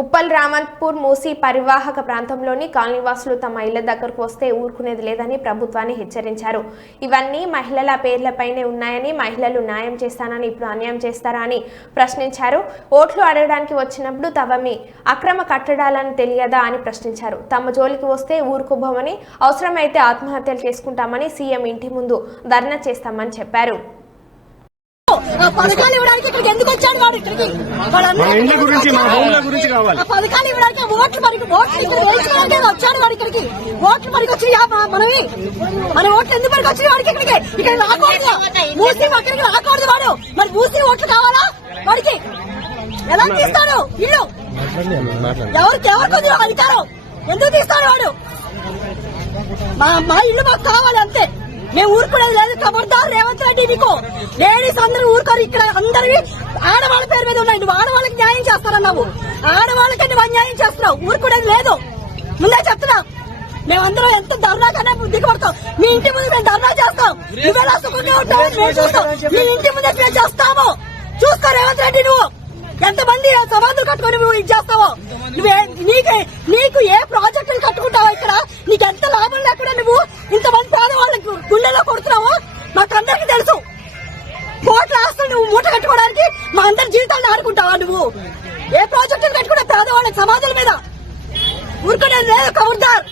ఉప్పల్ రామంత్పూర్ మూసీ పరివాహక ప్రాంతంలోని కాలనీవాసులు తమ ఇళ్ళ దగ్గరకు వస్తే ఊరుకునేది లేదని ప్రభుత్వాన్ని హెచ్చరించారు. ఇవన్నీ మహిళల పేర్లపైనే ఉన్నాయని మహిళలు న్యాయం చేస్తానని ఇప్పుడు అన్యాయం చేస్తారా అని ప్రశ్నించారు. ఓట్లు అడగడానికి వచ్చినప్పుడు తమమి అక్రమ కట్టడాలని తెలియదా అని ప్రశ్నించారు. తమ జోలికి వస్తే ఊరుకోబోమని అవసరమైతే ఆత్మహత్యలు చేసుకుంటామని సీఎం ఇంటి ముందు ధర్నా చేస్తామని చెప్పారు. పథకాలు ఇవ్వడానికి ఇక్కడికి ఎందుకు వచ్చాడు వాడు ఇక్కడికి? మన ఇండ్ల గురించి మన భూముల గురించి కావాలి. పథకాలు ఇవ్వడానికి ఓట్లు మరి ఓట్లు ఇక్కడ వచ్చాడు వాడు ఇక్కడికి. ఓట్లు మనకి వచ్చి మనవి. మన ఓట్లు ఎందుకు మనకి వచ్చి వాడికి ఇక్కడికి? ఇక్కడ రాకూడదు. మూసి అక్కడికి రాకూడదు వాడు. మరి మూసి ఓట్లు కావాలా వాడికి? ఎలా తీస్తాడు? ఇల్లు. ఎవరికి ఎవరికి అధికారం? ఎందుకు తీస్తాడు వాడు? మా మా ఇల్లు మాకు కావాలి అంతే. మేము ఊరుకునేది లేదు ఖబర్దార్ మీకు లేడీస్ అందరూ ఊరుకోరు. ఇక్కడ అందరివి ఆడవాళ్ళ పేరు మీద ఉన్నాయి. నువ్వు ఆడవాళ్ళకి న్యాయం చేస్తారన్నావు ఆడవాళ్ళకి నువ్వు అన్యాయం చేస్తున్నావు. ఊరుకునేది లేదు. ముందే చెప్తున్నా. మేమందరం ఎంత ధర్నా కన్నా దిగబడతాం. మీ ఇంటి ముందు మేము ధర్నా చేస్తాం. నువ్వెలా సుఖంగా ఉంటావు. మేము చూస్తాం. మీ ఇంటి ముందే మేము చేస్తాము. చూసుకో రేవంత్ రెడ్డి నువ్వు. ఎంతమంది సమాధులు కట్టుకొని నువ్వు ఇది చేస్తావో. నువ్వే నీకే నీకు ఏ ప్రాజెక్టులు మూట కట్టుకోవడానికి మా అందరి జీవితాలను ఆడుకుంటావా నువ్వు? ఏ ప్రాజెక్టులు కట్టుకుంటా పేదవాళ్ళకి సమాజం మీద ఊరుకునేది లేదు కబుర్దార్